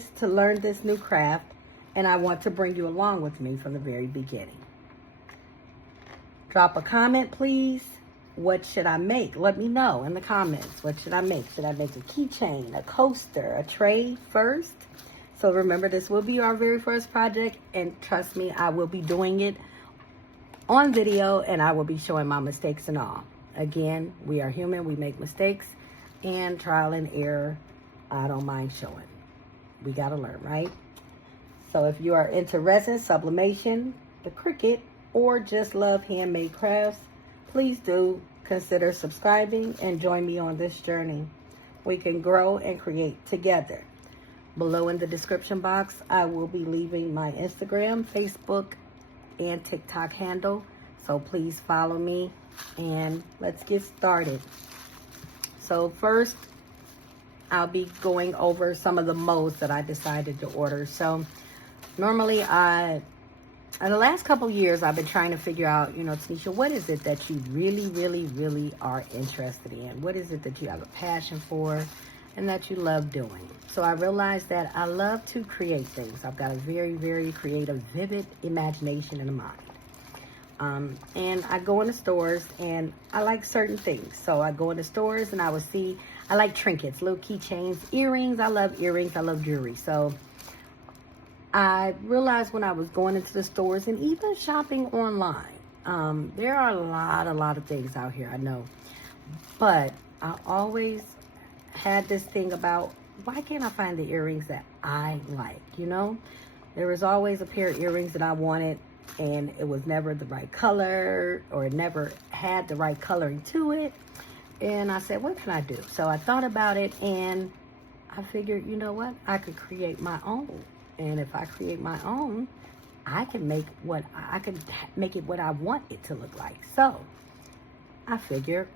this to learn this new craft, and I want to bring you along with me from the very beginning. Drop a comment, please. What should I make? Let me know in the comments. What should I make? Should I make a keychain, a coaster, a tray first? So remember, this will be our very first project, and trust me, I will be doing it on video, and I will be showing my mistakes and all. Again, we are human, we make mistakes, and trial and error, I don't mind showing. We gotta learn, right? So if you are into resin, sublimation, the Cricut, or just love handmade crafts, please do consider subscribing and join me on this journey. We can grow and create together. Below in the description box, I will be leaving my Instagram, Facebook, and TikTok handle. So please follow me and let's get started. So first, I'll be going over some of the molds that I decided to order. So normally in the last couple years, I've been trying to figure out, Tanisha, what is it that you really, really, really are interested in? What is it that you have a passion for and that you love doing? So I realized that I love to create things. I've got a very, very creative, vivid imagination in the mind. And I go into stores and I like certain things. So I go into stores and I will see, I like trinkets, little keychains, earrings. I love jewelry. So I realized when I was going into the stores and even shopping online, there are a lot of things out here, I know. But I always had this thing about, why can't I find the earrings that I like, There was always a pair of earrings that I wanted, and it was never the right color, or it never had the right coloring to it. And I said, what can I do? So I thought about it, and I figured, you know what? I could create my own. And if I create my own, I can make it what I want it to look like. So I figured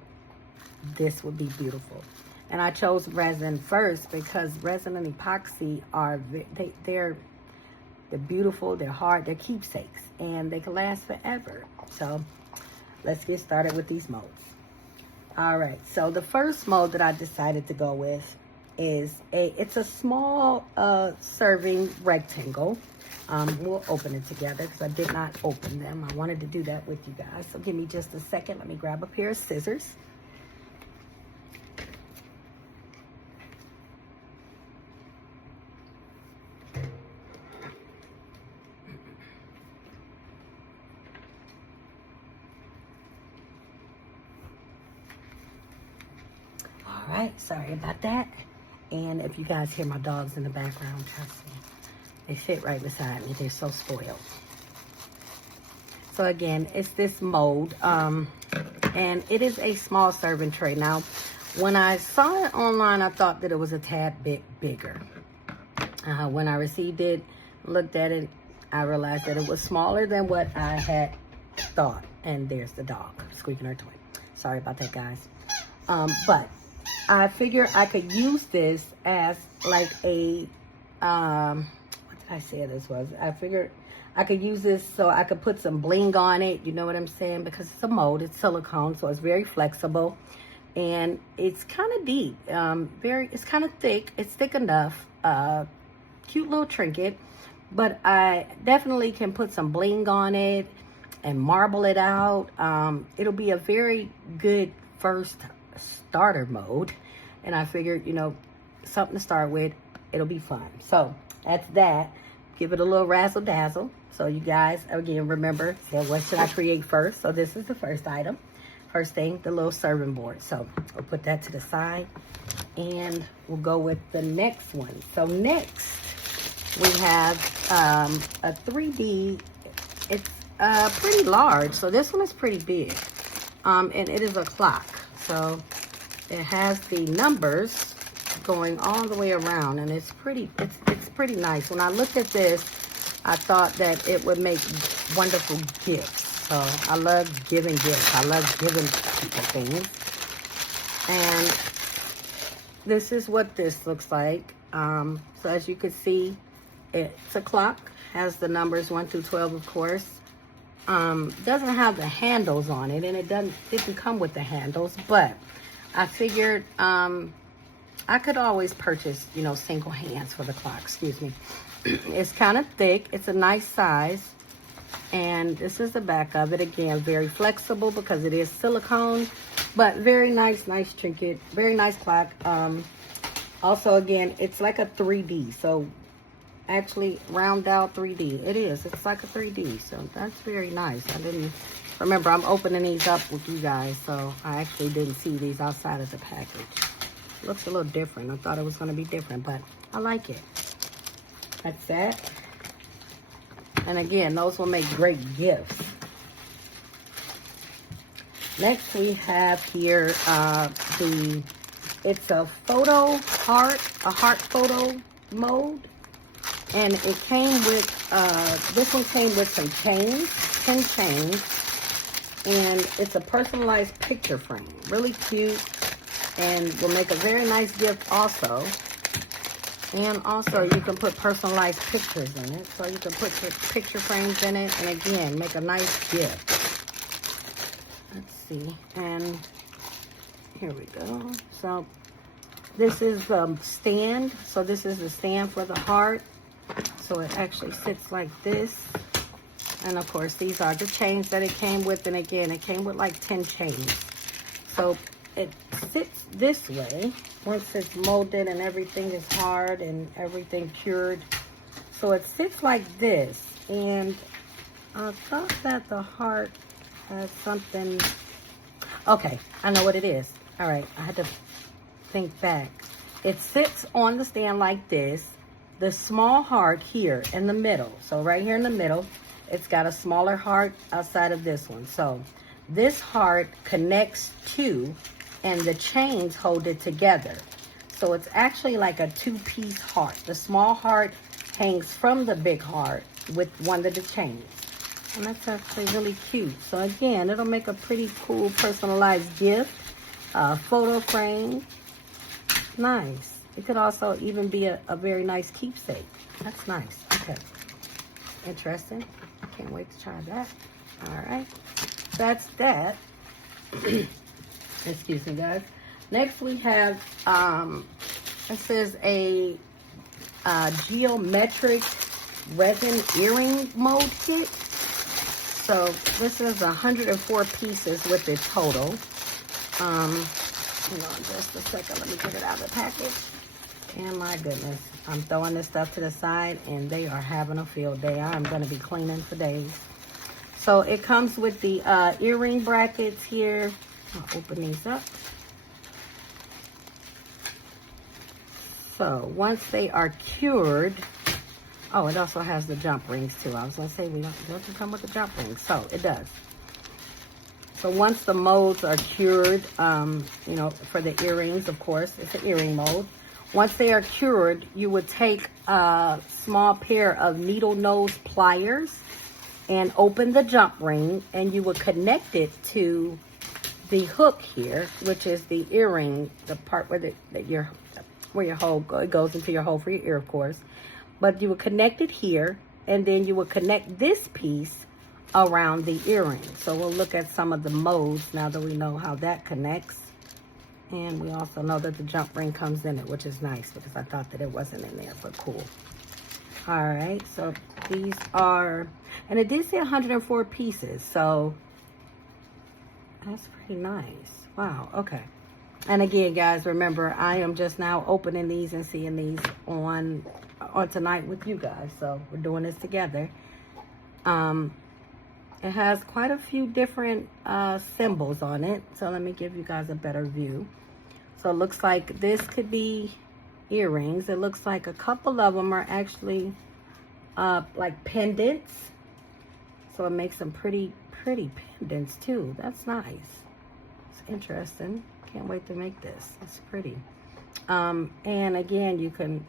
this would be beautiful. And I chose resin first because resin and epoxy they're beautiful, they're hard, they're keepsakes, and they can last forever. So let's get started with these molds. All right, so the first mold that I decided to go with is it's a small serving rectangle. We'll open it together because I did not open them. I wanted to do that with you guys. So give me just a second. Let me grab a pair of scissors. All right, sorry about that. And if you guys hear my dogs in the background, trust me, they sit right beside me. They're so spoiled. So again, it's this mold, and it is a small serving tray. Now, when I saw it online, I thought that it was a tad bit bigger. When I received it, looked at it, I realized that it was smaller than what I had thought. And there's the dog squeaking her toy. Sorry about that, guys. But I figured I could use this as like a, what did I say this was? I figured I could use this so I could put some bling on it. You know what I'm saying? Because it's a mold, it's silicone, so it's very flexible. And it's kind of deep, it's kind of thick. It's thick enough, cute little trinket. But I definitely can put some bling on it and marble it out. It'll be a very good first starter mode, and I figured, something to start with. It'll be fun. So that's that. Give it a little razzle dazzle. So you guys, again, remember, so what should I create first? So this is the first item. First thing, the little serving board. So we'll put that to the side, and we'll go with the next one. So next we have a 3D. It's pretty large. So this one is pretty big, and it is a clock. So it has the numbers going all the way around, and it's pretty nice. When I looked at this, I thought that it would make wonderful gifts. So I love giving gifts. I love giving people things. And this is what this looks like. So as you can see, it's a clock, has the numbers 1 through 12, of course. Doesn't have the handles on it, and it didn't come with the handles, but I figured I could always purchase, you know, single hands for the clock, excuse me. It's kind of thick. It's a nice size. And this is the back of it. Again, very flexible because it is silicone, but very nice trinket. Very nice clock. Also, again, it's like a 3D. So actually round out 3D. It is. It's like a 3D. So that's very nice. I didn't remember. I'm opening these up with you guys, so I actually didn't see these outside of the package. Looks a little different. I thought it was going to be different, but I like it. That's that. And again, those will make great gifts. Next we have here it's a photo heart, a heart photo mold. And it came with, this one came with some chains, 10 chains. And it's a personalized picture frame. Really cute. And will make a very nice gift also. And also you can put personalized pictures in it. So you can put your picture frames in it. And again, make a nice gift. Let's see. And here we go. So this is the stand. So this is the stand for the heart. So it actually sits like this. And of course, these are the chains that it came with. And again, it came with like 10 chains. So it sits this way once it's molded and everything is hard and everything cured. So it sits like this. And I thought that the heart has something. Okay, I know what it is. All right, I had to think back. It sits on the stand like this. The small heart here in the middle. So right here in the middle, it's got a smaller heart outside of this one. So this heart connects to, and the chains hold it together. So it's actually like a two-piece heart. The small heart hangs from the big heart with one of the chains. And that's actually really cute. So again, it'll make a pretty cool personalized gift. Photo frame. Nice. It could also even be a very nice keepsake. That's nice. Okay. Interesting. I can't wait to try that. All right. That's that. Excuse me, guys. Next we have, this is a geometric resin earring mold kit. So this is 104 pieces with the total. Hang on just a second. Let me get it out of the package. And my goodness, I'm throwing this stuff to the side and they are having a field day. I'm going to be cleaning for days. So it comes with the earring brackets here. I'll open these up. So once they are cured, oh, it also has the jump rings too. I was going to say, we don't come with the jump rings. So it does. So once the molds are cured, you know, for the earrings, of course, it's an earring mold. Once they are cured, you would take a small pair of needle nose pliers and open the jump ring, and you would connect it to the hook here, which is the earring, the part where your hole goes into your hole for your ear, of course. But you would connect it here, and then you would connect this piece around the earring. So we'll look at some of the molds now that we know how that connects. And we also know that the jump ring comes in it, which is nice because I thought that it wasn't in there, but cool. All right, so these are, and it did say 104 pieces, so that's pretty nice. Wow, okay. And again, guys, remember, I am just now opening these and seeing these on tonight with you guys, so we're doing this together. It has quite a few different symbols on it, so let me give you guys a better view. So it looks like this could be earrings. It looks like a couple of them are actually like pendants. So it makes some pretty pendants too. That's nice. It's interesting. Can't wait to make this. It's pretty. And again, you can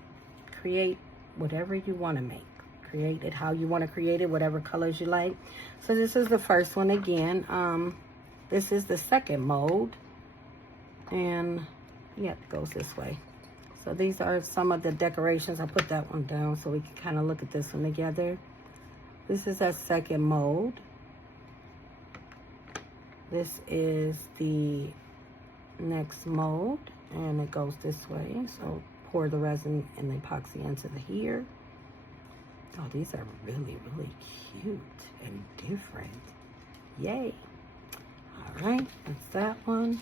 create whatever you want to make. Create it how you want to create it, whatever colors you like. So this is the first one again. This is the second mold. And yeah, it goes this way. So these are some of the decorations. I put that one down so we can kind of look at this one together. This is that second mold. This is the next mold. and it goes this way. So pour the resin and the epoxy into the here. Oh, these are really, really cute and different. Yay. All right, that's that one.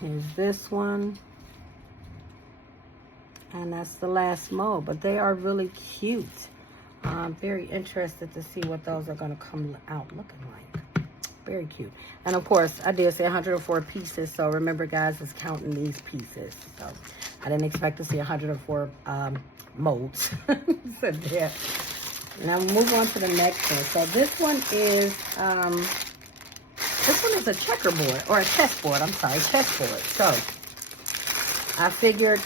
Here's this one. And that's the last mold, but they are really cute. I'm very interested to see what those are going to come out looking like. Very cute. And of course, I did say 104 pieces, so remember guys, it's counting these pieces. So I didn't expect to see 104 molds. So yeah. Now move on to the next one. So this one is a checkerboard, or a chessboard. I'm sorry, chessboard. So I figured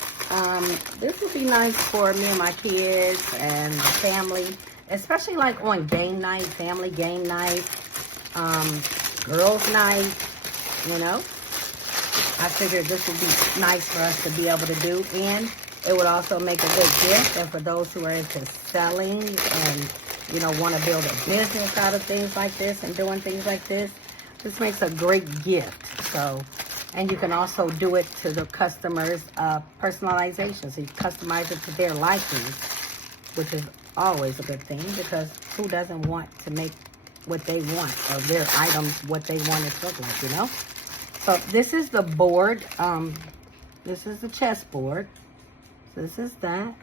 this would be nice for me and my kids and the family, especially like on game night, family game night, girls night, you know. I figured this would be nice for us to be able to do, and it would also make a good gift. And for those who are into selling and, you know, want to build a business out of things like this and doing things like this, this makes a great gift. So, and you can also do it to the customers' personalization. So you customize it to their liking, which is always a good thing, because who doesn't want to make what they want, or their items what they want it to look like, you know? So this is the board. This is the chessboard. So this is that.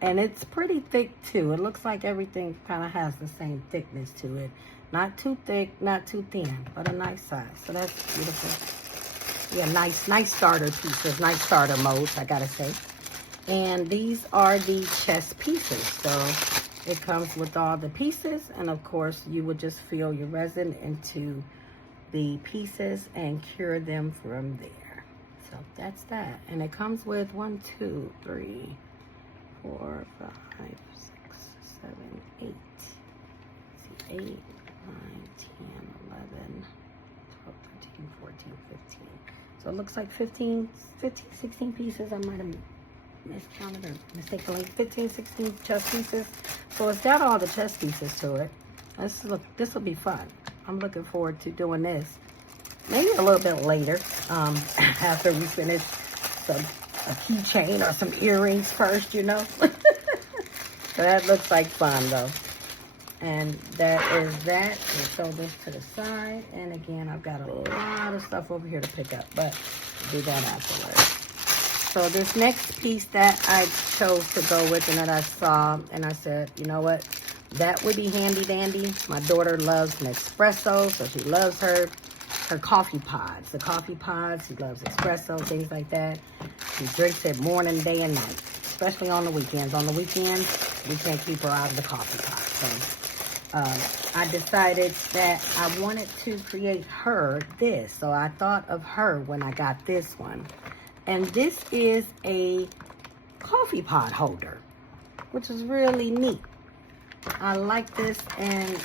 And it's pretty thick too. It looks like everything kind of has the same thickness to it. Not too thick, not too thin, but a nice size. So that's beautiful. Yeah, nice starter pieces, nice starter molds, I gotta say. And these are the chess pieces. So it comes with all the pieces, and of course you would just fill your resin into the pieces and cure them from there. So that's that. And it comes with 1, 2, 3, 4, 5, 6, 7, 8. See, 8, 9, 10, 11, 12, 13, 14, 15. So it looks like 15, 16 pieces. I might have miscounted or mistakenly. 15, 16 chess pieces. So it's got all the chess pieces to it. This will be fun. I'm looking forward to doing this. Maybe a little bit later, after we finish a keychain or some earrings first, you know. So that looks like fun though. And that is that. We'll throw this to the side. And again, I've got a lot of stuff over here to pick up, but I'll do that afterwards. So this next piece that I chose to go with and that I saw, and I said, you know what? That would be handy dandy. My daughter loves Nespresso, so she loves her coffee pods. The coffee pods, she loves espresso, things like that. She drinks it morning, day, and night, especially on the weekends. On the weekends, we can't keep her out of the coffee pot. So I decided that I wanted to create her this. So I thought of her when I got this one. And this is a coffee pot holder, which is really neat. I like this, and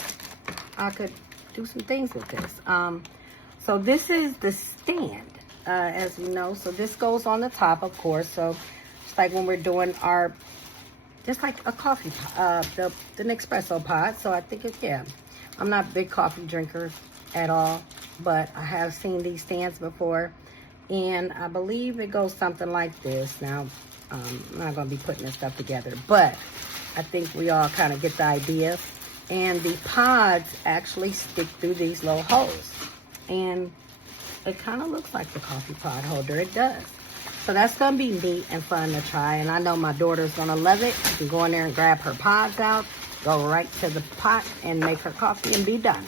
I could do some things with this. So this is the stand, as you know. So this goes on the top, of course. So it's like when we're doing our, just like a coffee, the Nespresso pot. So I think it's, yeah, I'm not a big coffee drinker at all, but I have seen these stands before. And I believe it goes something like this. Now, I'm not going to be putting this stuff together, but I think we all kind of get the idea. And the pods actually stick through these little holes. And it kind of looks like the coffee pod holder. It does. So that's going to be neat and fun to try. And I know my daughter's going to love it. You can go in there and grab her pods out, go right to the pot and make her coffee and be done.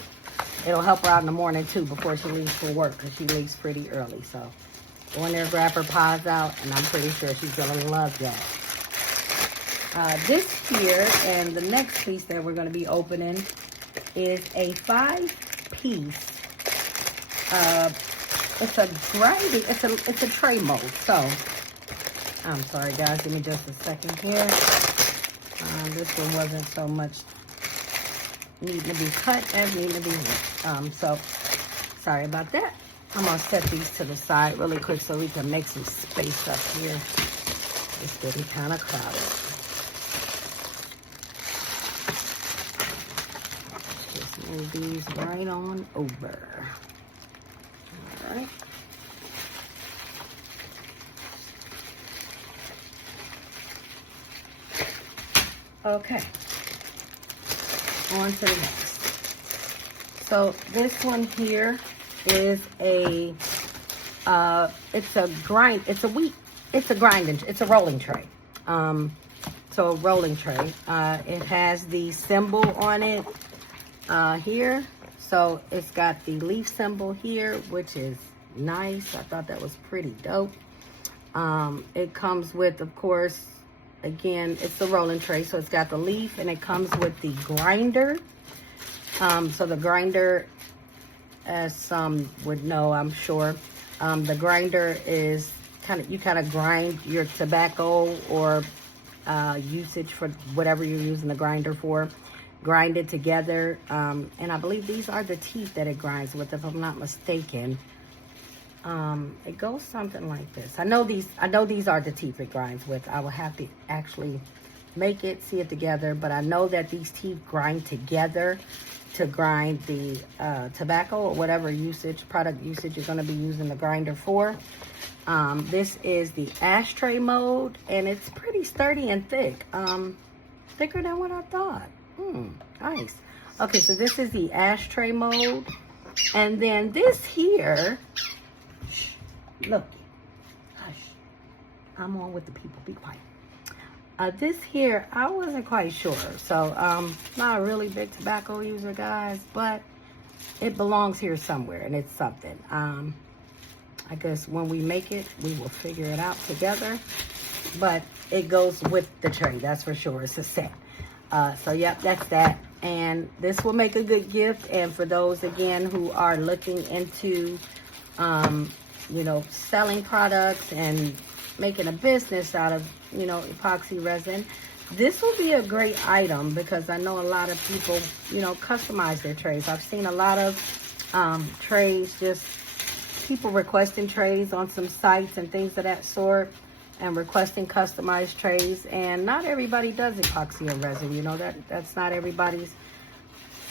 It'll help her out in the morning, too, before she leaves for work, because she leaves pretty early. So go in there, grab her pods out, and I'm pretty sure she's going to love that. This here and the next piece that we're going to be opening is a 5-piece. It's a grinding. It's a tray mold. So I'm sorry, guys. Give me just a second here. This one wasn't so much needing to be cut as needing to be ripped. So sorry about that. I'm gonna set these to the side really quick so we can make some space up here. It's getting kind of crowded. Just move these right on over. All right. Okay, on to the next. So this one here is a, it's a rolling tray. So a rolling tray. It has the symbol on it here. So it's got the leaf symbol here, which is nice. I thought that was pretty dope. It comes with, of course, again, it's the rolling tray, so it's got the leaf, and it comes with the grinder. So the grinder, as some would know, I'm sure, the grinder is you kind of grind your tobacco or usage for whatever you're using the grinder for. Grind it together, and I believe these are the teeth that it grinds with, if I'm not mistaken. It goes something like this. I know these are the teeth it grinds with. I will have to actually make it, see it together, but I know that these teeth grind together to grind the tobacco or whatever product usage you're going to be using the grinder for. This is the ashtray mode, and it's pretty sturdy and thick. Thicker than what I thought. Nice. Okay, so this is the ashtray mode. And then this here, look, hush, I'm on with the people, be quiet. This here, I wasn't quite sure. So, not a really big tobacco user, guys, but it belongs here somewhere, and it's something. I guess when we make it, we will figure it out together. But it goes with the tray, that's for sure. It's a set. So, yep, that's that. And this will make a good gift. And for those, again, who are looking into, you know, selling products and making a business out of, you know, epoxy resin, this will be a great item, because I know a lot of people, you know, customize their trays. I've seen a lot of trays, just people requesting trays on some sites and things of that sort, and requesting customized trays. And not everybody does epoxy and resin, you know, that's not everybody's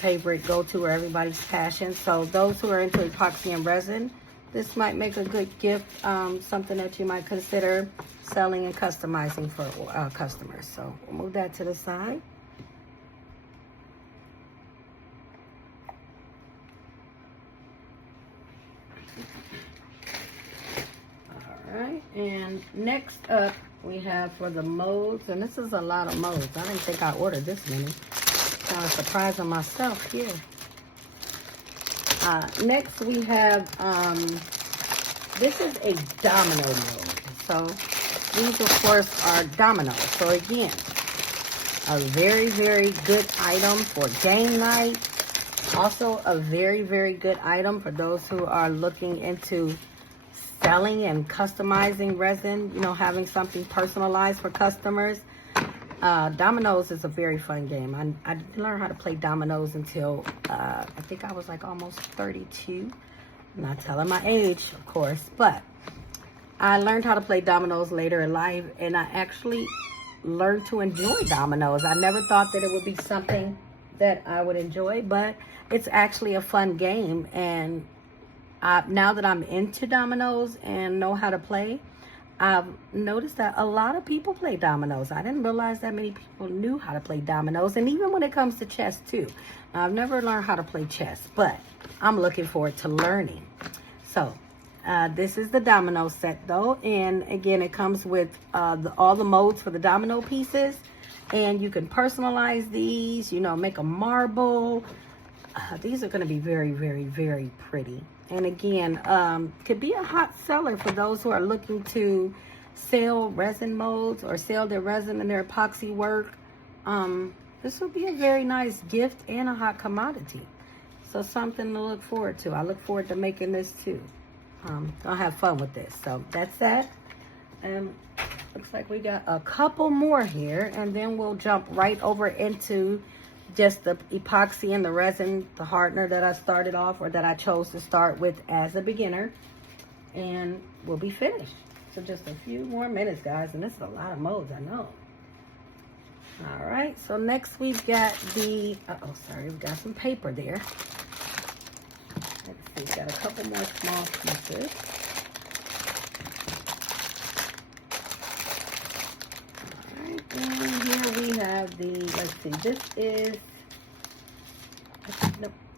favorite go-to or everybody's passion. So those who are into epoxy and resin, this might make a good gift, something that you might consider selling and customizing for customers. So we'll move that to the side. All right, and next up we have for the modes, and this is a lot of modes. I didn't think I ordered this many. Kind of surprising myself here. Next we have, this is a domino mode. So these, of course, are dominoes. So again, a very, very good item for game night. Also a very, very good item for those who are looking into selling and customizing resin, you know, having something personalized for customers. Dominoes is a very fun game. I didn't learn how to play dominoes until I think I was like almost 32. I'm not telling my age, of course, but I learned how to play dominoes later in life, and I actually learned to enjoy dominoes. I never thought that it would be something that I would enjoy, but it's actually a fun game. And now that I'm into dominoes and know how to play, I've noticed that a lot of people play dominoes. I didn't realize that many people knew how to play dominoes, and even when it comes to chess too. Now, I've never learned how to play chess, but I'm looking forward to learning. So this is the domino set though, and again, it comes with all the modes for the domino pieces, and you can personalize these, you know, make a marble. These are going to be very, very, very pretty. And again, could be a hot seller for those who are looking to sell resin molds or sell their resin and their epoxy work. This will be a very nice gift and a hot commodity. So something to look forward to. I look forward to making this too. I'll have fun with this. So that's that. And looks like we got a couple more here, and then we'll jump right over into just the epoxy and the resin, the hardener that I started off, or that I chose to start with as a beginner, and we'll be finished. So just a few more minutes, guys, and this is a lot of modes, I know. All right, so next we've got the, we've got some paper there. Let's see, we've got a couple more small pieces. All right, and here we have the see. This is,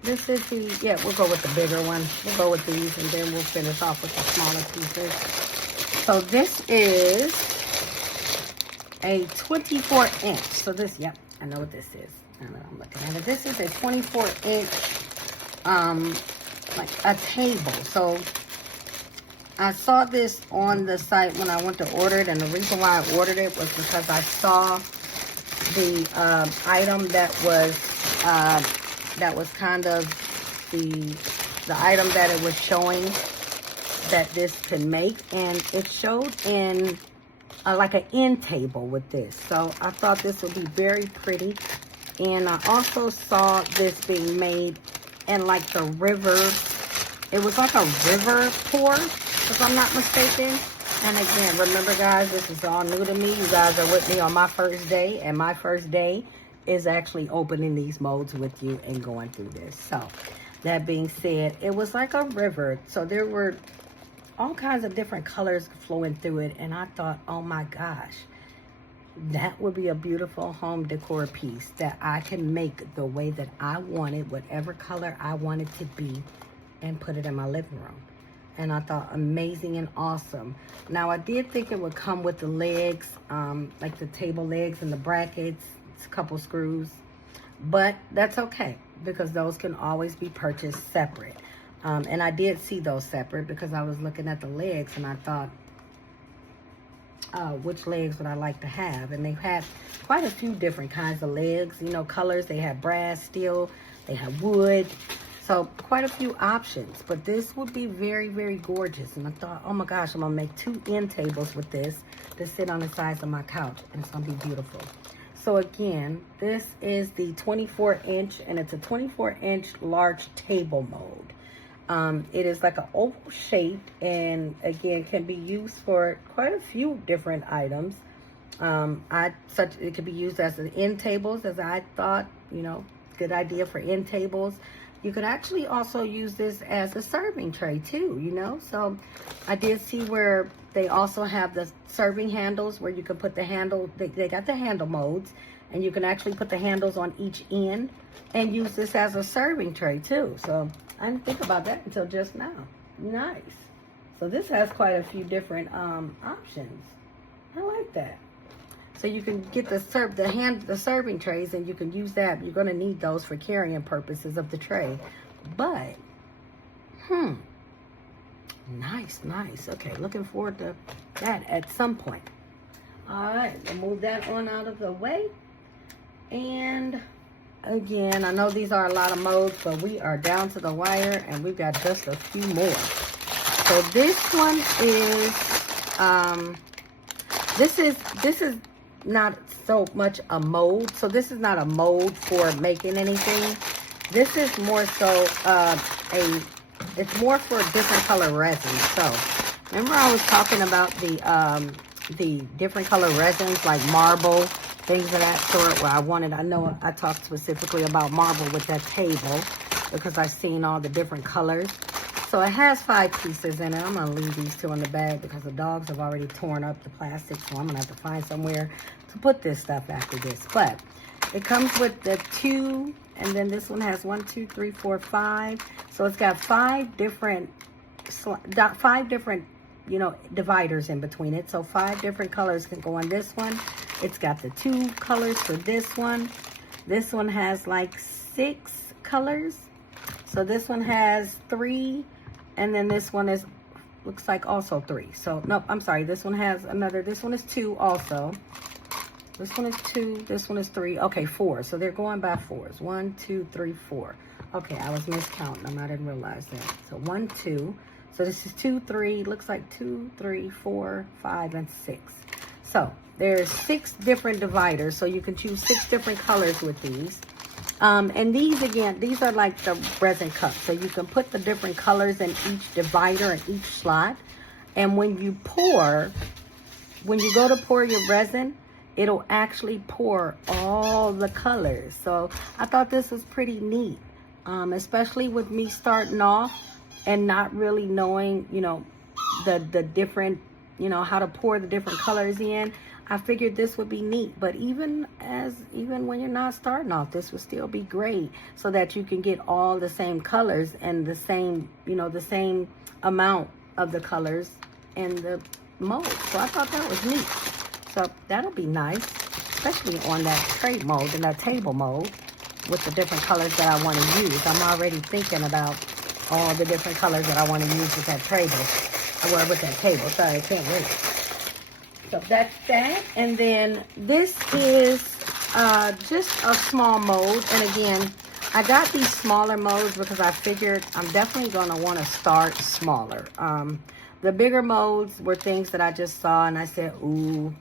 this is the, yeah, we'll go with the bigger one. We'll go with these, and then we'll finish off with the smaller pieces. So this is a 24-inch. So this, yep, I know what this is. I know I'm looking at it. This is a 24-inch, like a table. So I saw this on the site when I went to order it, and the reason why I ordered it was because I saw the item that was kind of the item that it was showing that this could make, and it showed in like an end table with this. So I thought this would be very pretty, and I also saw this being made in like the river. It was like a river pour, if I'm not mistaken. And again, remember guys, this is all new to me. You guys are with me on my first day, and my first day is actually opening these molds with you and going through this. So that being said, it was like a river. So there were all kinds of different colors flowing through it, and I thought, oh my gosh, that would be a beautiful home decor piece that I can make the way that I want it, whatever color I want it to be, and put it in my living room. And I thought, amazing and awesome. Now, I did think it would come with the legs, like the table legs and the brackets, a couple screws, but that's okay, because those can always be purchased separate. And I did see those separate because I was looking at the legs, and I thought, which legs would I like to have? And they had quite a few different kinds of legs, you know, colors. They had brass, steel, they had wood. So quite a few options, but this would be very, very gorgeous. And I thought, oh my gosh, I'm gonna make 2 end tables with this to sit on the sides of my couch, and it's gonna be beautiful. So again, this is the 24-inch, and it's a 24-inch large table mold. It is like an oval shape, and again, can be used for quite a few different items. It could be used as an end tables, as I thought, you know, good idea for end tables. You could actually also use this as a serving tray too, you know. So I did see where they also have the serving handles where you can put the handle, they got the handle molds, and you can actually put the handles on each end and use this as a serving tray too. So I didn't think about that until just now. Nice. So this has quite a few different options. I like that. So you can get the serving trays, and you can use that. You're going to need those for carrying purposes of the tray. But, nice, nice. Okay, looking forward to that at some point. All right, we'll move that on out of the way. And again, I know these are a lot of molds, but we are down to the wire, and we've got just a few more. So this one is, this is not so much a mold. So this is not a mold for making anything. This is more so it's more for different color resin. So remember I was talking about the different color resins like marble, things of that sort, where I know I talked specifically about marble with that table because I've seen all the different colors. So it has 5 pieces in it. I'm gonna leave these 2 in the bag because the dogs have already torn up the plastic, so I'm gonna have to find somewhere to put this stuff after this. But it comes with the 2, and then this one has 1, 2, 3, 4, 5. So it's got 5 different, you know, dividers in between it. So 5 different colors can go on this one. It's got the 2 colors for this one. This one has like 6 colors. So this one has 3. And then this one looks like also 3. So, no, I'm sorry. This one has another. This one is 2 also. This one is 2. This one is 3. Okay, 4. So they're going by 4s. 1, 2, 3, 4. Okay, I was miscounting them. I didn't realize that. So 1, 2. So this is 2, 3. Looks like 2, 3, 4, 5, and 6. So there's 6 different dividers. So you can choose 6 different colors with these. And these, again, these are like the resin cups. So you can put the different colors in each divider and each slot. And when you go to pour your resin, it'll actually pour all the colors. So I thought this was pretty neat, especially with me starting off and not really knowing, you know, the different, you know, how to pour the different colors in. I figured this would be neat. But even when you're not starting off, this would still be great, so that you can get all the same colors and the same, the same amount of the colors in the mold. So I thought that was neat. So that'll be nice, especially on that tray mold and that table mold with the different colors that I want to use. I'm already thinking about all the different colors that I want to use with that table. Well, with that table. Sorry, I can't wait. So that's that. And then this is just a small mold. And again, I got these smaller molds because I figured I'm definitely going to want to start smaller. The bigger molds were things that I just saw and I said, ooh,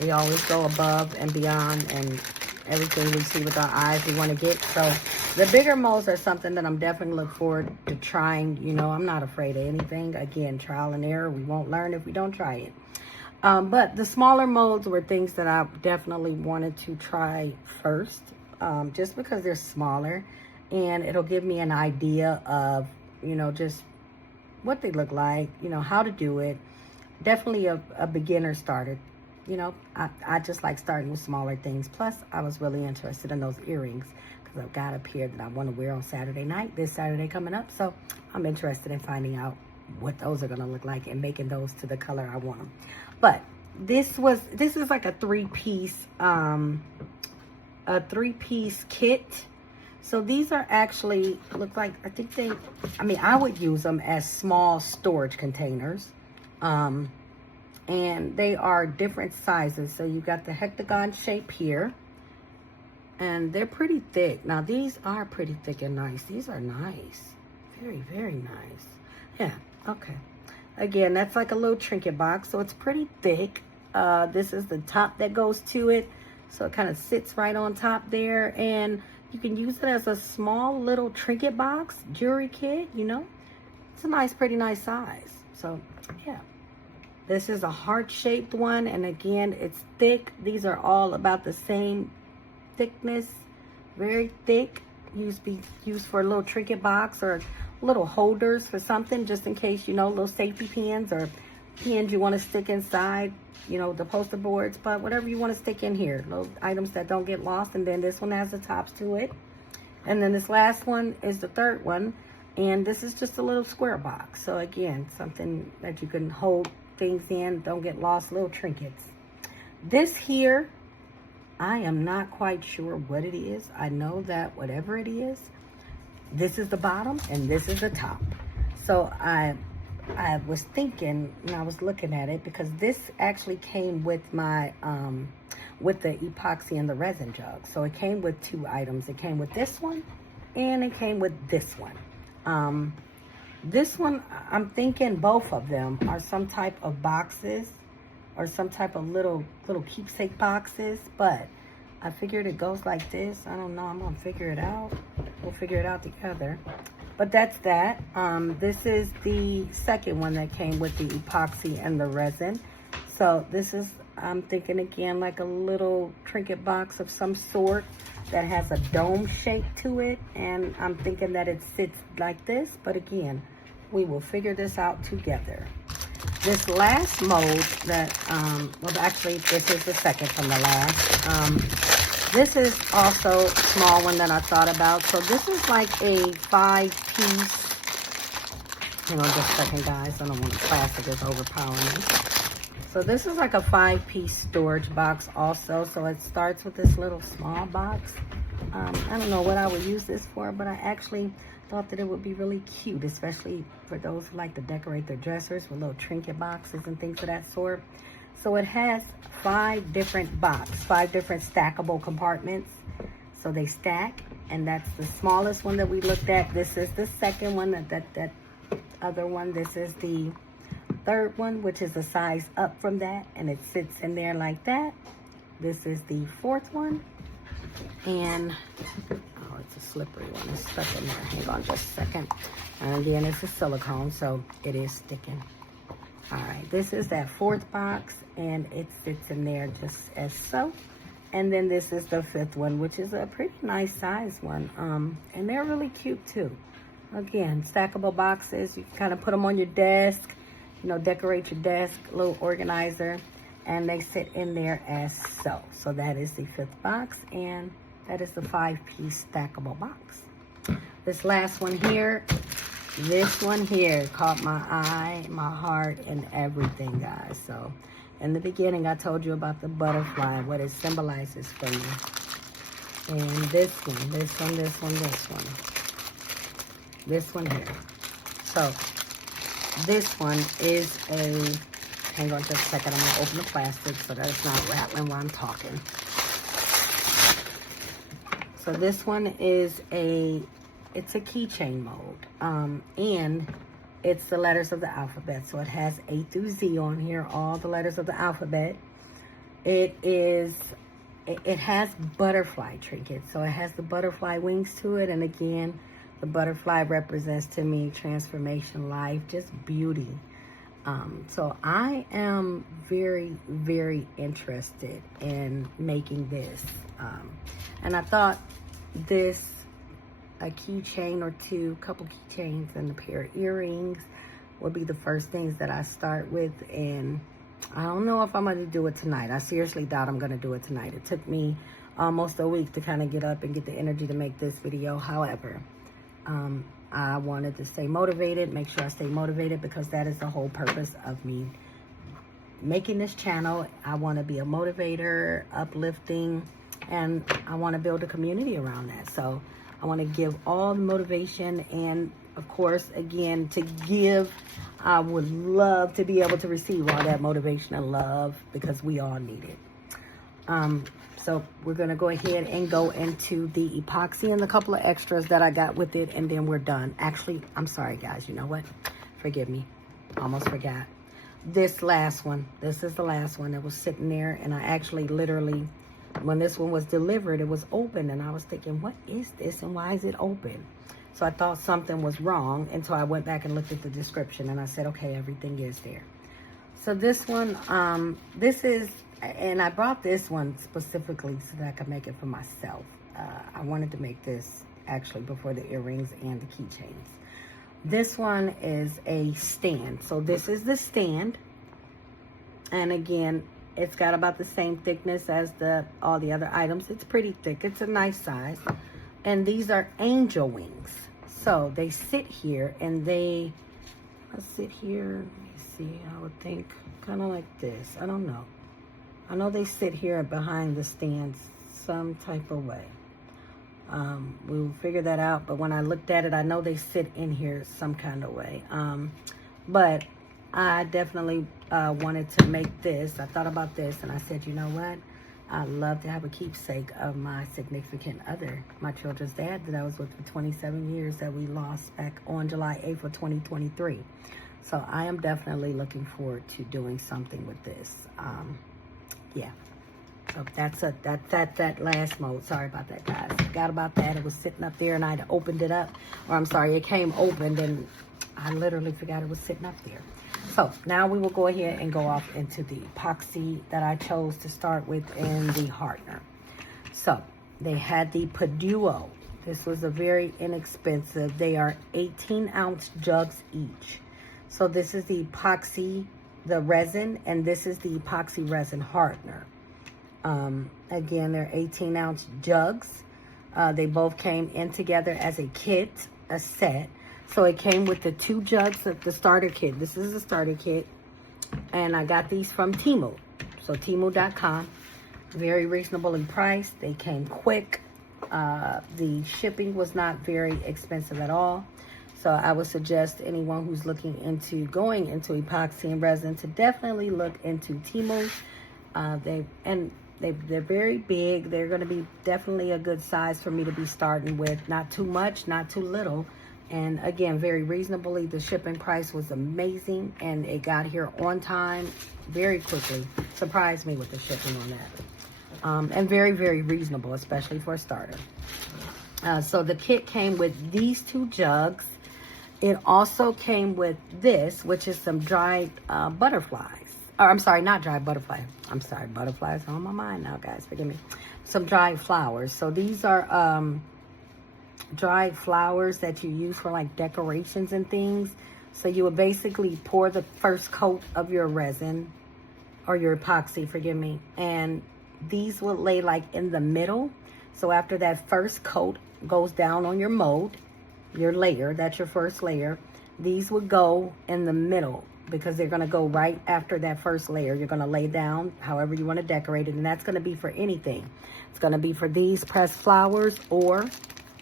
we always go above and beyond, and everything we see with our eyes we want to get. So the bigger molds are something that I'm definitely looking forward to trying. I'm not afraid of anything. Again, trial and error. We won't learn if we don't try it. But the smaller molds were things that I definitely wanted to try first, just because they're smaller and it'll give me an idea of, just what they look like, how to do it. Definitely a beginner starter. I just like starting with smaller things. Plus, I was really interested in those earrings because I've got a pair that I want to wear on Saturday night, this Saturday coming up. So I'm interested in finding out what those are going to look like and making those to the color I want them. But this is like a three-piece kit. So these are actually, look like, I would use them as small storage containers. And they are different sizes. So you got the hexagon shape here. And they're pretty thick. Now these are pretty thick and nice. These are nice. Very, very nice. Yeah, okay. Again, that's like a little trinket box. So it's pretty thick. This is the top that goes to it. So it kind of sits right on top there. And you can use it as a small little trinket box, jewelry kit, It's a nice, pretty nice size. So, yeah. This is a heart-shaped one, and again, it's thick. These are all about the same thickness, very thick. Be used for a little trinket box or little holders for something, just in case, little safety pins or pins you want to stick inside, the poster boards, but whatever you want to stick in here, little items that don't get lost. And then this one has the tops to it. And then this last one is the third one, and this is just a little square box. So again, something that you can hold things in, don't get lost, little trinkets. This here, I am not quite sure what it is. I know that whatever it is, this is the bottom and this is the top. So I was thinking, and I was looking at it, because this actually came with my with the epoxy and the resin jug. So it came with two items. It came with this one and it came with this one. This one, I'm thinking both of them are some type of boxes or some type of little keepsake boxes, but I figured it goes like this. I don't know. I'm going to figure it out. We'll figure it out together. But that's that. This is the second one that came with the epoxy and the resin. So this is, I'm thinking again, like a little trinket box of some sort that has a dome shape to it, and I'm thinking that it sits like this, but again, we will figure this out together. This last mold that, well, actually, this is the second from the last. This is also a small one that I thought about. So this is like a 5-piece, hang on just a second, guys. I don't want the plastic is overpowering me. So this is like a 5-piece storage box also. So it starts with this little small box. I don't know what I would use this for, but I actually thought that it would be really cute, especially for those who like to decorate their dressers with little trinket boxes and things of that sort. So it has 5 different stackable compartments. So they stack, and that's the smallest one that we looked at. This is the second one, that other one. This is the third one, which is a size up from that, and it sits in there like that. This is the fourth one, and oh, it's a slippery one. It's stuck in there. Hang on just a second. And again, it's a silicone, so it is sticking. All right, this is that fourth box, and it sits in there just as so. And then this is the fifth one, which is a pretty nice size one. And they're really cute too. Again, stackable boxes. You can kind of put them on your desk, you know, decorate your desk, a little organizer. and they sit in there as so. So that is the 5th box, and that is the 5-piece stackable box. This last one here, this one here caught my eye, my heart, and everything, guys. So in the beginning, I told you about the butterfly, what it symbolizes for me. And this one, this one, this one, this one. This one here. So this one is a, hang on just a second, I'm gonna open the plastic so that it's not rattling while I'm talking. So this one is it's a keychain mold, and it's the letters of the alphabet. So it has A through Z on here, all the letters of the alphabet. It has butterfly trinkets. So it has the butterfly wings to it. And again, the butterfly represents to me transformation, life, just beauty. So I am very, very interested in making this. And I thought a keychain or two, couple keychains and a pair of earrings would be the first things that I start with. And I don't know if I'm going to do it tonight. I seriously doubt I'm going to do it tonight. It took me almost a week to kind of get up and get the energy to make this video. However, I wanted to stay motivated, make sure I stay motivated, because that is the whole purpose of me making this channel. I want to be a motivator, uplifting, and I want to build a community around that. So I want to give all the motivation, and of course, again, to give, I would love to be able to receive all that motivation and love, because we all need it. So we're going to go ahead and go into the epoxy and the couple of extras that I got with it, and then we're done. Actually, I'm sorry, guys. You know what? Forgive me. Almost forgot. This last one. This is the last one that was sitting there, and I actually literally, when this one was delivered, it was open, and I was thinking, what is this, and why is it open? So I thought something was wrong until I went back and looked at the description, and I said, okay, everything is there. So this one, this is, and I brought this one specifically so that I could make it for myself. I wanted to make this actually before the earrings and the keychains. This one is a stand. So this is the stand. And again, it's got about the same thickness as all the other items. It's pretty thick. It's a nice size. And these are angel wings. So they sit here, and let's sit here. Let me see. I would think kind of like this. I don't know. I know they sit here behind the stands some type of way. We will figure that out. But when I looked at it, I know they sit in here some kind of way. But I definitely wanted to make this. I thought about this, and I said, you know what? I'd love to have a keepsake of my significant other, my children's dad that I was with for 27 years, that we lost back on July 8th of 2023. So I am definitely looking forward to doing something with this. Yeah. So that's that last mode. Sorry about that, guys. Forgot about that. It was sitting up there, and I opened it up. Or I'm sorry, it came opened, and I literally forgot it was sitting up there. So now we will go ahead and go off into the epoxy that I chose to start with in the hardener. So they had the Paduo. This was a very inexpensive. They are 18-ounce jugs each. So this is the epoxy, the resin, and this is the epoxy resin hardener. Again, they're 18-ounce jugs. They both came in together as a kit, a set. So it came with the 2 jugs of the starter kit. This is the starter kit. And I got these from Temu. So Temu.com. Very reasonably priced. They came quick. The shipping was not very expensive at all. So I would suggest anyone who's looking into going into epoxy and resin to definitely look into Temu. They're very big. They're going to be definitely a good size for me to be starting with. Not too much, not too little. And again, very reasonably. The shipping price was amazing, and it got here on time very quickly. Surprised me with the shipping on that. And very, very reasonable, especially for a starter. So the kit came with these 2 jugs. It also came with this, which is some dried butterflies. Or I'm sorry, not dried butterfly. I'm sorry, butterflies are on my mind now, guys. Forgive me. Some dried flowers. So these are dried flowers that you use for like decorations and things. So you would basically pour the first coat of your resin or your epoxy, forgive me. And these will lay like in the middle. So after that first coat goes down on your mold, your layer, that's your first layer, these would go in the middle because they're going to go right after that first layer. You're going to lay down however you want to decorate it, and that's going to be for anything. It's going to be for these pressed flowers or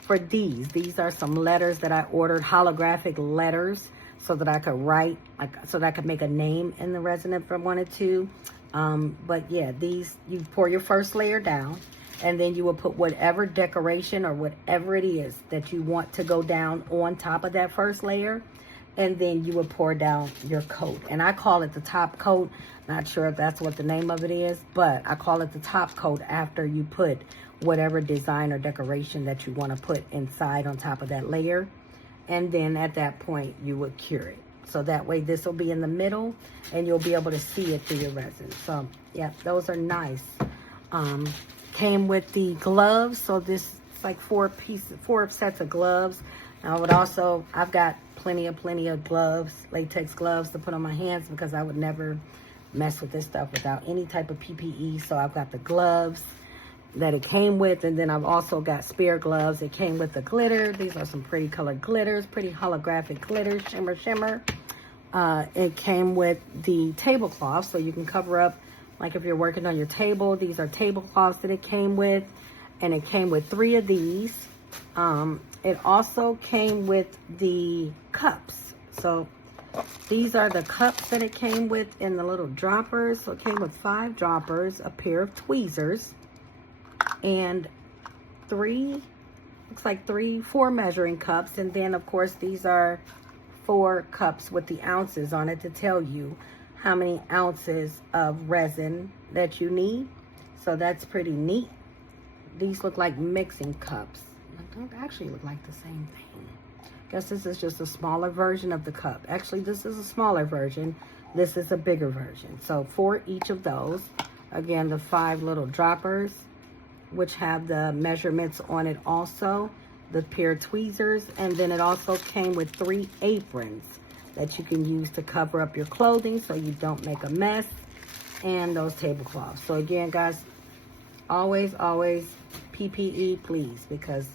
for these. These are some letters that I ordered, holographic letters, so that I could write, so that I could make a name in the resin if I wanted to. But yeah, these, you pour your first layer down, and then you will put whatever decoration or whatever it is that you want to go down on top of that first layer. And then you will pour down your coat. And I call it the top coat. Not sure if that's what the name of it is, but I call it the top coat after you put whatever design or decoration that you want to put inside on top of that layer. And then at that point, you would cure it. So that way this will be in the middle and you'll be able to see it through your resin. So yeah, those are nice. Came with the gloves. So this is like 4 sets of gloves. I would also, I've got plenty of gloves, latex gloves to put on my hands because I would never mess with this stuff without any type of PPE. So I've got the gloves that it came with, and then I've also got spare gloves. It came with the glitter. These are some pretty colored glitters, pretty holographic glitters, shimmer. It came with the tablecloth, so you can cover up, like if you're working on your table. These are tablecloths that it came with, and it came with 3 of these. It also came with the cups. So these are the cups that it came with in the little droppers. So it came with 5 droppers, a pair of tweezers, and 4 measuring cups. And then of course these are 4 cups with the ounces on it to tell you how many ounces of resin that you need. So that's pretty neat. These look like mixing cups. They don't actually look like the same thing. Guess this is just a smaller version of the cup. Actually, this is a smaller version. This is a bigger version. So for each of those, again, the 5 little droppers, which have the measurements on it also, the pair of tweezers, and then it also came with 3 aprons that you can use to cover up your clothing so you don't make a mess, and those tablecloths. So again, guys, always PPE, please, because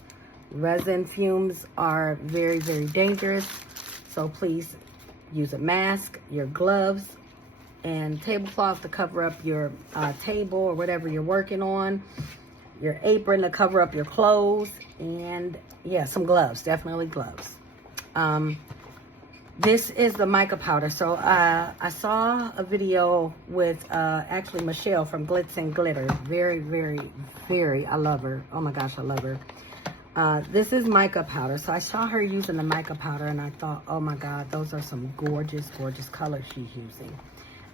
resin fumes are very dangerous. So please use a mask, your gloves, and tablecloth to cover up your table or whatever you're working on, your apron to cover up your clothes, and yeah, some gloves, definitely gloves. This is the mica powder. So I saw a video with actually Michelle from Glitz and Glitter. Very, I love her. Oh my gosh, I love her. This is mica powder. So I saw her using the mica powder and I thought, oh my God, those are some gorgeous colors she's using.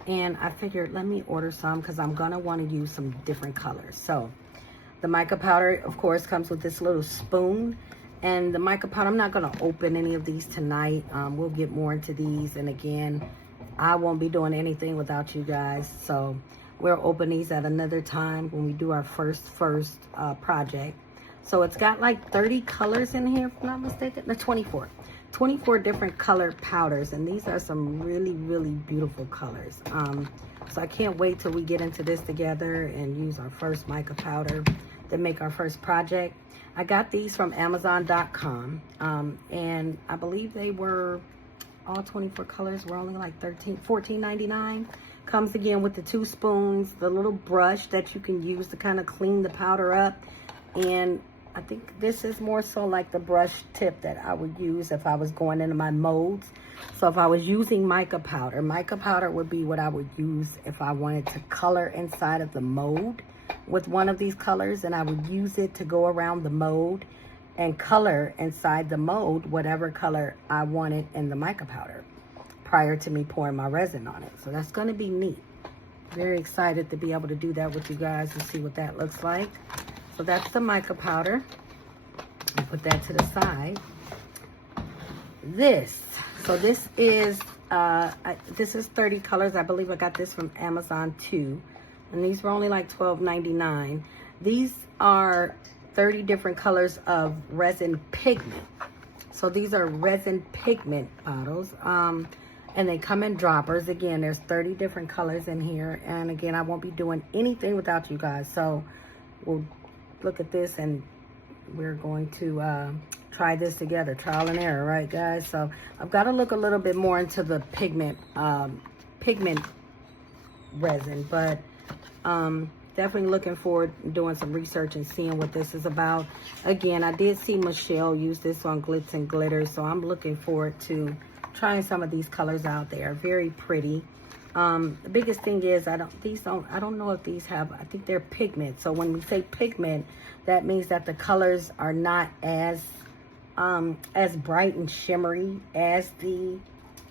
And I figured, let me order some because I'm gonna want to use some different colors. So the mica powder, of course, comes with this little spoon. And the mica powder, I'm not going to open any of these tonight. We'll get more into these. And again, I won't be doing anything without you guys. So we'll open these at another time when we do our first project. So it's got like 30 colors in here, if I'm not mistaken. No, 24. 24 different color powders. And these are some really beautiful colors. So I can't wait till we get into this together and use our first mica powder to make our first project. I got these from Amazon.com, and I believe they were all 24 colors were only like $14.99. Comes again with the 2 spoons, the little brush that you can use to kind of clean the powder up, and I think this is more so like the brush tip that I would use if I was going into my molds. So if I was using mica powder would be what I would use if I wanted to color inside of the mold with one of these colors, and I would use it to go around the mold and color inside the mold whatever color I wanted in the mica powder prior to me pouring my resin on it. So that's going to be neat. Very excited to be able to do that with you guys and see what that looks like. So that's the mica powder. I'll put that to the side. This is 30 colors. I believe I got this from Amazon too. And these were only like $12.99. These are 30 different colors of resin pigment. So these are resin pigment bottles. And they come in droppers. Again, there's 30 different colors in here. And again, I won't be doing anything without you guys. So we'll look at this and we're going to try this together. Trial and error, right, guys? So I've got to look a little bit more into the pigment resin. But definitely looking forward to doing some research and seeing what this is about. Again, I did see Michelle use this on Glitz and Glitter. So I'm looking forward to trying some of these colors out. They are very pretty. The biggest thing is I don't know if these have, I think they're pigment. So when we say pigment, that means that the colors are not as bright and shimmery as the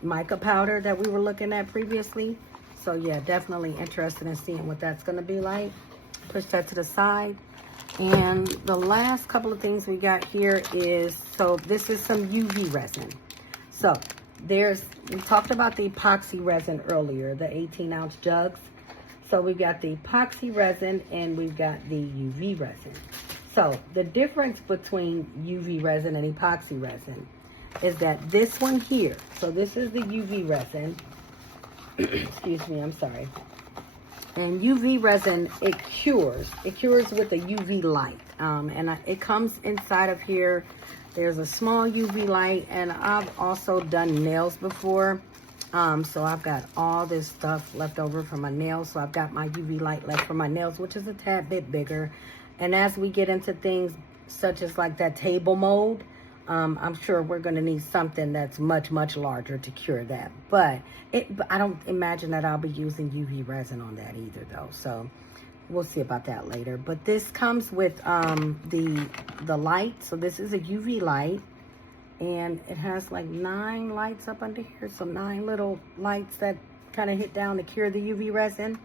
mica powder that we were looking at previously. So yeah, definitely interested in seeing what that's going to be like. Push that to the side. And the last couple of things we got here is, so this is some UV resin. So we talked about the epoxy resin earlier, the 18-ounce jugs. So we've got the epoxy resin and we've got the UV resin. So the difference between UV resin and epoxy resin is that this one here, so this is the UV resin. Excuse me, I'm sorry. And UV resin, it cures with a UV light. It comes inside of here. There's a small UV light, and I've also done nails before. So I've got all this stuff left over from my nails. So I've got my UV light left for my nails, which is a tad bit bigger. And as we get into things such as like that table mold, I'm sure we're going to need something that's much, much larger to cure that. But I don't imagine that I'll be using UV resin on that either, though. So we'll see about that later. But this comes with the light. So this is a UV light. And it has like 9 lights up under here. So 9 little lights that kind of hit down to cure the UV resin.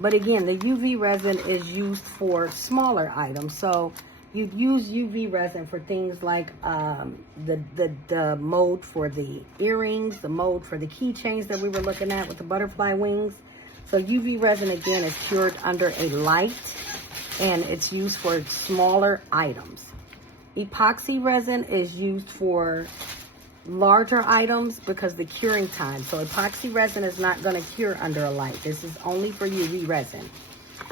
But again, the UV resin is used for smaller items. So you'd use UV resin for things like the mold for the earrings, the mold for the keychains that we were looking at with the butterfly wings. So UV resin, again, is cured under a light, and it's used for smaller items. Epoxy resin is used for larger items because the curing time. So epoxy resin is not going to cure under a light. This is only for UV resin.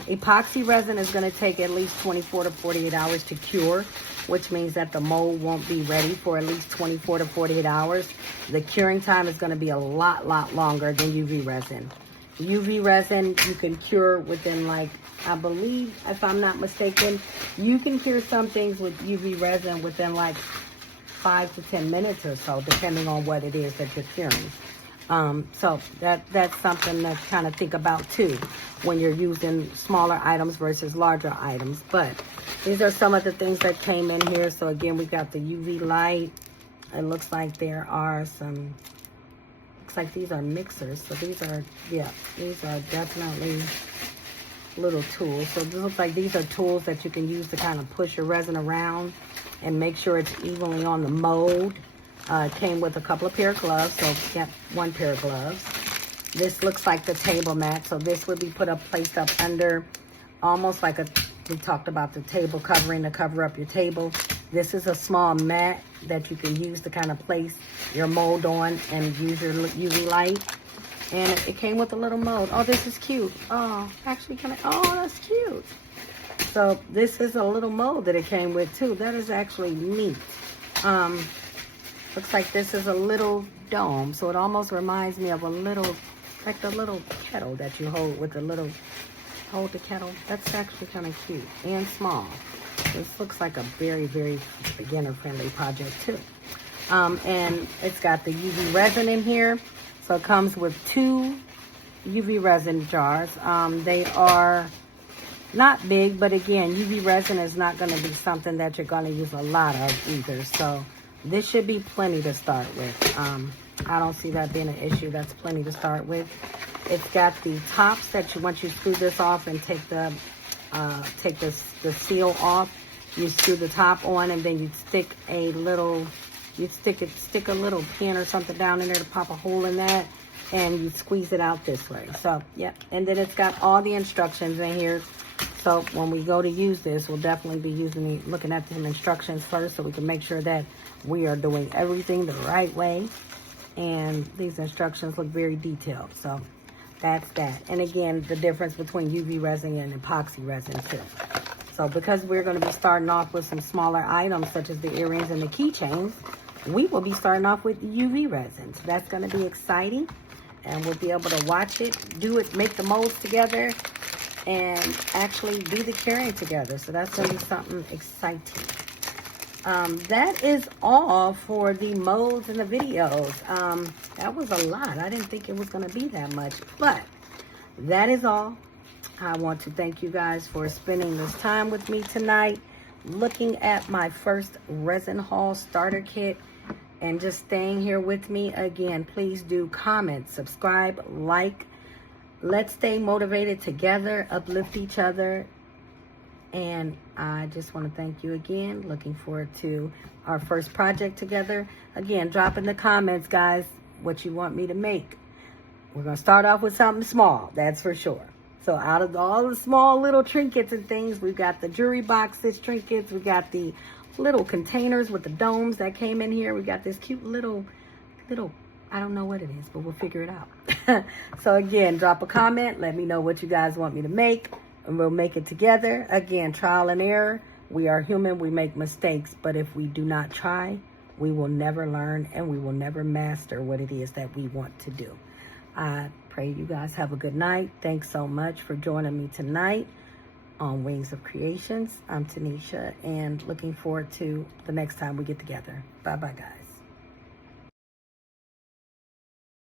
Epoxy resin is going to take at least 24 to 48 hours to cure, which means that the mold won't be ready for at least 24 to 48 hours. The curing time is going to be a lot longer than UV resin. UV resin, you can cure within, like, I believe, if I'm not mistaken, you can cure some things with UV resin within like 5 to 10 minutes or so, depending on what it is that you're curing. So that's something to kind of think about too when you're using smaller items versus larger items. But these are some of the things that came in here. So again, we got the UV light. It looks like there are some, looks like these are mixers. So these are, yeah, these are definitely little tools. So this looks like these are tools that you can use to kind of push your resin around and make sure it's evenly on the mold. It came with a couple of pair of gloves, so got 1 pair of gloves. This looks like the table mat, so this would be placed up under, almost like we talked about the table covering to cover up your table. This is a small mat that you can use to kind of place your mold on and use your UV light. And it came with a little mold. Oh, this is cute. Oh, actually, that's cute. So this is a little mold that it came with too. That is actually neat. Looks like this is a little dome. So it almost reminds me of a little, like the little kettle that you hold with the little, hold the kettle. That's actually kind of cute and small. This looks like a very, very beginner-friendly project too. And it's got the UV resin in here. So it comes with 2 UV resin jars. They are not big, but again, UV resin is not going to be something that you're going to use a lot of either. So this should be plenty to start with. I don't see that being an issue. That's plenty to start with. It's got the tops that you, once you screw this off and take the seal off, you screw the top on, and then you stick a little, stick a little pin or something down in there to pop a hole in that, and you squeeze it out this way. So yeah, and then it's got all the instructions in here. So when we go to use this, we'll definitely be looking at the instructions first, so we can make sure that we are doing everything the right way. And these instructions look very detailed. So that's that. And again, the difference between UV resin and epoxy resin too. So because we're going to be starting off with some smaller items such as the earrings and the keychains, we will be starting off with UV resin. So that's going to be exciting. And we'll be able to watch it, do it, make the molds together, and actually do the carrying together. So that's going to be something exciting. That is all for the molds and the videos. That was a lot. I didn't think it was going to be that much, but that is all. I want to thank you guys for spending this time with me tonight, looking at my first Resin Haul starter kit, and just staying here with me. Again, please do comment, subscribe, like. Let's stay motivated together, uplift each other. And I just want to thank you again. Looking forward to our first project together. Again, drop in the comments, guys, what you want me to make. We're going to start off with something small, that's for sure. So out of all the small little trinkets and things, we've got the jewelry boxes, trinkets. We got the little containers with the domes that came in here. We got this cute little, I don't know what it is, but we'll figure it out. So again, drop a comment. Let me know what you guys want me to make, and we'll make it together. Again, trial and error. We are human. We make mistakes. But if we do not try, we will never learn, and we will never master what it is that we want to do. I pray you guys have a good night. Thanks so much for joining me tonight on Wings of Creations. I'm Tanisha, and looking forward to the next time we get together. Bye-bye, guys.